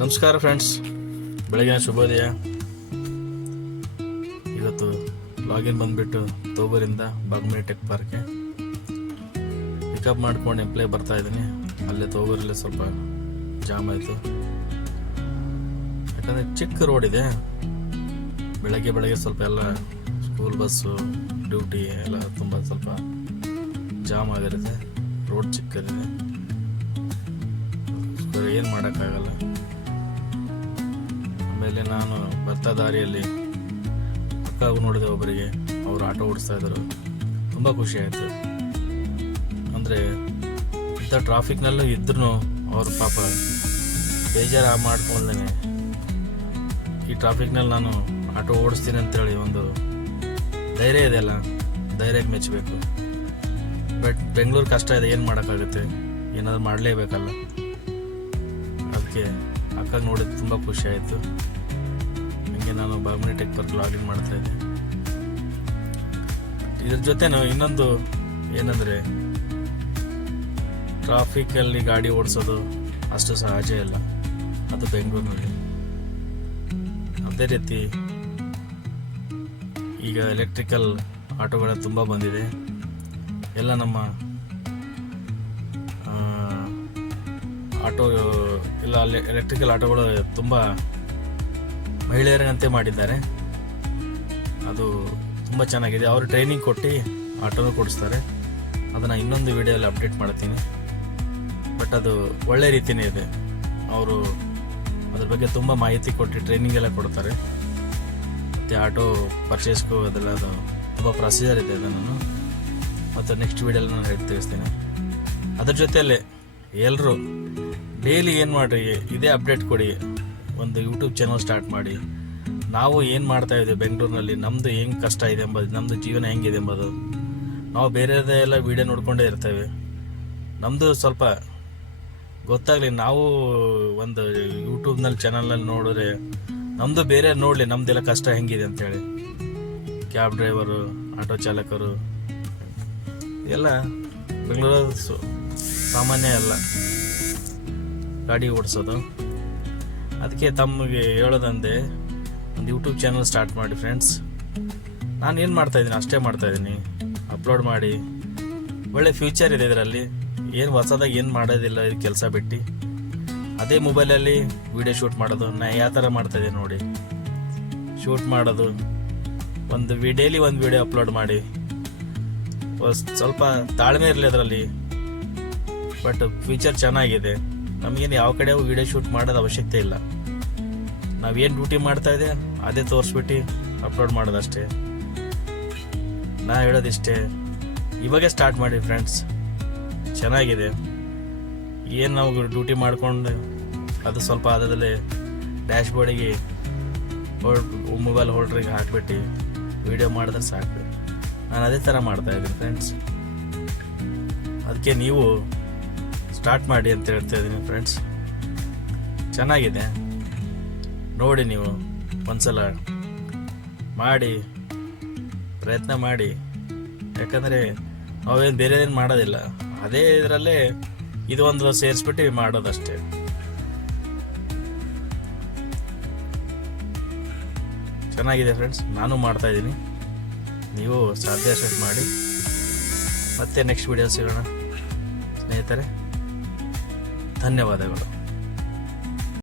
ನಮಸ್ಕಾರ ಫ್ರೆಂಡ್ಸ್, ಬೆಳಗಿನ ಶುಭೋದಯ. ಇವತ್ತು ಲಾಗಿನ್ ಬಂದುಬಿಟ್ಟು ತೋಬರಿಂದ ಬಾಗ್ಮನಿ ಟೆಕ್ ಪಾರ್ಕ್ಗೆ ಪಿಕಪ್ ಮಾಡ್ಕೊಂಡು ಎಂಪ್ಲೇ ಬರ್ತಾ ಇದ್ದೀನಿ. ಅಲ್ಲೇ ತೋಬರಲ್ಲೇ ಸ್ವಲ್ಪ ಜಾಮ್ ಆಯಿತು. ಯಾಕಂದರೆ ಚಿಕ್ಕ ರೋಡ್ ಇದೆ. ಬೆಳಗ್ಗೆ ಸ್ವಲ್ಪ ಎಲ್ಲ ಸ್ಕೂಲ್ ಬಸ್ಸು, ಡ್ಯೂಟಿ ಎಲ್ಲ ತುಂಬ ಸ್ವಲ್ಪ ಜಾಮ್ ಆಗಿರುತ್ತೆ. ರೋಡ್ ಚಿಕ್ಕದಿದೆ, ಏನು ಮಾಡೋಕ್ಕಾಗಲ್ಲ. ಆಮೇಲೆ ನಾನು ಬರ್ತಾ ದಾರಿಯಲ್ಲಿ ಪಕ್ಕ ನೋಡಿದೆ, ಒಬ್ಬರಿಗೆ ಅವರು ಆಟೋ ಓಡಿಸ್ತಾ ಇದ್ದರು. ತುಂಬ ಖುಷಿ ಆಯಿತು. ಅಂದರೆ ಇಂಥ ಟ್ರಾಫಿಕ್ನಲ್ಲೂ ಇದ್ರೂ ಅವರು ಪಾಪ ಬೇಜಾರು ಮಾಡ್ಕೊಳ್ದೇನೆ ಈ ಟ್ರಾಫಿಕ್ನಲ್ಲಿ ನಾನು ಆಟೋ ಓಡಿಸ್ತೀನಿ ಅಂತೇಳಿ ಒಂದು ಧೈರ್ಯ ಇದೆಯಲ್ಲ, ಧೈರ್ಯಕ್ಕೆ ಮೆಚ್ಚಬೇಕು. ಬಟ್ ಬೆಂಗಳೂರು ಕಷ್ಟ ಇದೆ, ಏನು ಮಾಡೋಕ್ಕಾಗುತ್ತೆ, ಏನಾದರೂ ಮಾಡಲೇಬೇಕಲ್ಲ. ಅದಕ್ಕೆ ಅಕ್ಕಾಗ ನೋಡಿದ್ದು ತುಂಬ ಖುಷಿ ಆಯಿತು. ಹಂಗೆ ನಾನು ಬಾಗ್ಮನಿ ಟೆಕ್ ಪಾರ್ಕ್ ಲಾಗಿನ್ ಮಾಡ್ತಾ ಇದ್ದೆ. ಇದ್ರ ಜೊತೆನೂ ಇನ್ನೊಂದು ಏನಂದರೆ, ಟ್ರಾಫಿಕಲ್ಲಿ ಗಾಡಿ ಓಡಿಸೋದು ಅಷ್ಟು ಸಹಜ ಇಲ್ಲ, ಅದು ಬೆಂಗಳೂರಿನಲ್ಲಿ. ಅದೇ ರೀತಿ ಈಗ ಎಲೆಕ್ಟ್ರಿಕಲ್ ಆಟೋಗಳ ತುಂಬ ಬಂದಿದೆ. ಎಲ್ಲ ನಮ್ಮ ಆಟೋ ಎಲ್ಲ ಅಲ್ಲಿ ಎಲೆಕ್ಟ್ರಿಕಲ್ ಆಟೋಗಳು ತುಂಬ ಮಹಿಳೆಯರಿಗಂತೆ ಮಾಡಿದ್ದಾರೆ. ಅದು ತುಂಬ ಚೆನ್ನಾಗಿದೆ. ಅವರು ಟ್ರೈನಿಂಗ್ ಕೊಟ್ಟು ಆಟೋನು ಕೊಡಿಸ್ತಾರೆ. ಅದನ್ನು ಇನ್ನೊಂದು ವಿಡಿಯೋಲ್ಲಿ ಅಪ್ಡೇಟ್ ಮಾಡ್ತೀನಿ. ಬಟ್ ಅದು ಒಳ್ಳೆ ರೀತಿಯೇ ಇದೆ. ಅವರು ಅದ್ರ ಬಗ್ಗೆ ತುಂಬ ಮಾಹಿತಿ ಕೊಟ್ಟು ಟ್ರೈನಿಂಗ್ ಎಲ್ಲ ಕೊಡ್ತಾರೆ. ಮತ್ತು ಆಟೋ ಪರ್ಚೇಸ್ಗೂ ಅದೆಲ್ಲ ಅದು ತುಂಬ ಪ್ರೊಸೀಜರ್ ಇದೆ. ಅದನ್ನು ಮತ್ತು ನೆಕ್ಸ್ಟ್ ವಿಡಿಯೋಲ್ಲಿ ನಾನು ಹೇಳಿ ತಿಳಿಸ್ತೀನಿ. ಅದ್ರ ಜೊತೆಯಲ್ಲೇ ಎಲ್ಲರೂ ಡೈಲಿ ಏನು ಮಾಡಿರಿ, ಇದೇ ಅಪ್ಡೇಟ್ ಕೊಡಿ. ಒಂದು ಯೂಟ್ಯೂಬ್ ಚಾನಲ್ ಸ್ಟಾರ್ಟ್ ಮಾಡಿ. ನಾವು ಏನು ಮಾಡ್ತಾ ಇದ್ದೀವಿ ಬೆಂಗಳೂರಿನಲ್ಲಿ, ನಮ್ಮದು ಹೆಂಗೆ ಕಷ್ಟ ಇದೆ ಎಂಬುದು, ನಮ್ಮದು ಜೀವನ ಹೆಂಗಿದೆ ಎಂಬುದು, ನಾವು ಬೇರೆದೇ ಎಲ್ಲ ವೀಡಿಯೋ ನೋಡ್ಕೊಂಡೇ ಇರ್ತೇವೆ. ನಮ್ಮದು ಸ್ವಲ್ಪ ಗೊತ್ತಾಗಲಿ. ನಾವು ಒಂದು ಯೂಟ್ಯೂಬ್ನಲ್ಲಿ ಚಾನಲ್ನಲ್ಲಿ ನೋಡಿದ್ರೆ ನಮ್ಮದು ಬೇರೆ ನೋಡಲಿ, ನಮ್ಮದೆಲ್ಲ ಕಷ್ಟ ಹೆಂಗಿದೆ ಅಂಥೇಳಿ. ಕ್ಯಾಬ್ ಡ್ರೈವರು, ಆಟೋ ಚಾಲಕರು ಎಲ್ಲ ಬೆಂಗಳೂರು ಸಾಮಾನ್ಯ ಅಲ್ಲ ಗಾಡಿ ಓಡಿಸೋದು. ಅದಕ್ಕೆ ತಮಗೆ ಹೇಳೋದಂದೆ, ಒಂದು ಯೂಟ್ಯೂಬ್ ಚಾನಲ್ ಸ್ಟಾರ್ಟ್ ಮಾಡಿ ಫ್ರೆಂಡ್ಸ್. ನಾನು ಏನು ಮಾಡ್ತಾಯಿದ್ದೀನಿ ಅಷ್ಟೇ ಮಾಡ್ತಾಯಿದ್ದೀನಿ. ಅಪ್ಲೋಡ್ ಮಾಡಿ, ಒಳ್ಳೆ ಫ್ಯೂಚರ್ ಇದೆ ಇದರಲ್ಲಿ. ಏನು ಹೊಸದಾಗಿ ಏನು ಮಾಡೋದಿಲ್ಲ ಇದು ಕೆಲಸ ಬಿಟ್ಟು. ಅದೇ ಮೊಬೈಲಲ್ಲಿ ವೀಡಿಯೋ ಶೂಟ್ ಮಾಡೋದು. ನಾನು ಯಾವ ಥರ ಮಾಡ್ತಾಯಿದ್ದೀನಿ ನೋಡಿ, ಶೂಟ್ ಮಾಡೋದು. ಡೈಲಿ ಒಂದು ವೀಡಿಯೋ ಅಪ್ಲೋಡ್ ಮಾಡಿ. ಸ್ವಲ್ಪ ತಾಳ್ಮೆ ಇರಲಿ ಅದರಲ್ಲಿ. ಬಟ್ ಫ್ಯೂಚರ್ ಚೆನ್ನಾಗಿದೆ. ನಮಗೇನು ಯಾವ ಕಡೆ ವೀಡಿಯೋ ಶೂಟ್ ಮಾಡೋದು ಅವಶ್ಯಕತೆ ಇಲ್ಲ. ನಾವೇನು ಡ್ಯೂಟಿ ಮಾಡ್ತಾ ಇದೆ ಅದೇ ತೋರಿಸ್ಬಿಟ್ಟು ಅಪ್ಲೋಡ್ ಮಾಡೋದಷ್ಟೇ. ನಾ ಹೇಳೋದಿಷ್ಟೇ, ಇವಾಗೇ ಸ್ಟಾರ್ಟ್ ಮಾಡಿ ಫ್ರೆಂಡ್ಸ್. ಚೆನ್ನಾಗಿದೆ. ಏನು ನಾವು ಡ್ಯೂಟಿ ಮಾಡ್ಕೊಂಡು ಅದು ಸ್ವಲ್ಪ ಅದರಲ್ಲಿ ಡ್ಯಾಶ್ ಬೋರ್ಡಿಗೆ ಮೊಬೈಲ್ ಹೋಲ್ಡ್ರಿಗೆ ಹಾಕ್ಬಿಟ್ಟು ವೀಡಿಯೋ ಮಾಡಿದ್ರೆ ಸಾಕು. ನಾನು ಅದೇ ಥರ ಮಾಡ್ತಾಯಿದ್ದೀನಿ ಫ್ರೆಂಡ್ಸ್. ಅದಕ್ಕೆ ನೀವು ಸ್ಟಾರ್ಟ್ ಮಾಡಿ ಅಂತ ಹೇಳ್ತಾ ಇದ್ದೀನಿ ಫ್ರೆಂಡ್ಸ್. ಚೆನ್ನಾಗಿದೆ, ನೋಡಿ ನೀವು ಒಂದ್ಸಲ ಮಾಡಿ, ಪ್ರಯತ್ನ ಮಾಡಿ. ಯಾಕಂದರೆ ನಾವೇನು ಬೇರೆದೇನು ಮಾಡೋದಿಲ್ಲ, ಅದೇ ಇದರಲ್ಲೇ ಇದು ಒಂದು ಸೇರಿಸ್ಬಿಟ್ಟು ಮಾಡೋದಷ್ಟೇ. ಚೆನ್ನಾಗಿದೆ ಫ್ರೆಂಡ್ಸ್, ನಾನು ಮಾಡ್ತಾಯಿದ್ದೀನಿ. ನೀವು ಸಾಧ್ಯ ಅಷ್ಟು ಮಾಡಿ. ಮತ್ತೆ ನೆಕ್ಸ್ಟ್ ವಿಡಿಯೋ ಸಿಗೋಣ ಸ್ನೇಹಿತರೆ. ಧನ್ಯವಾದಗಳು.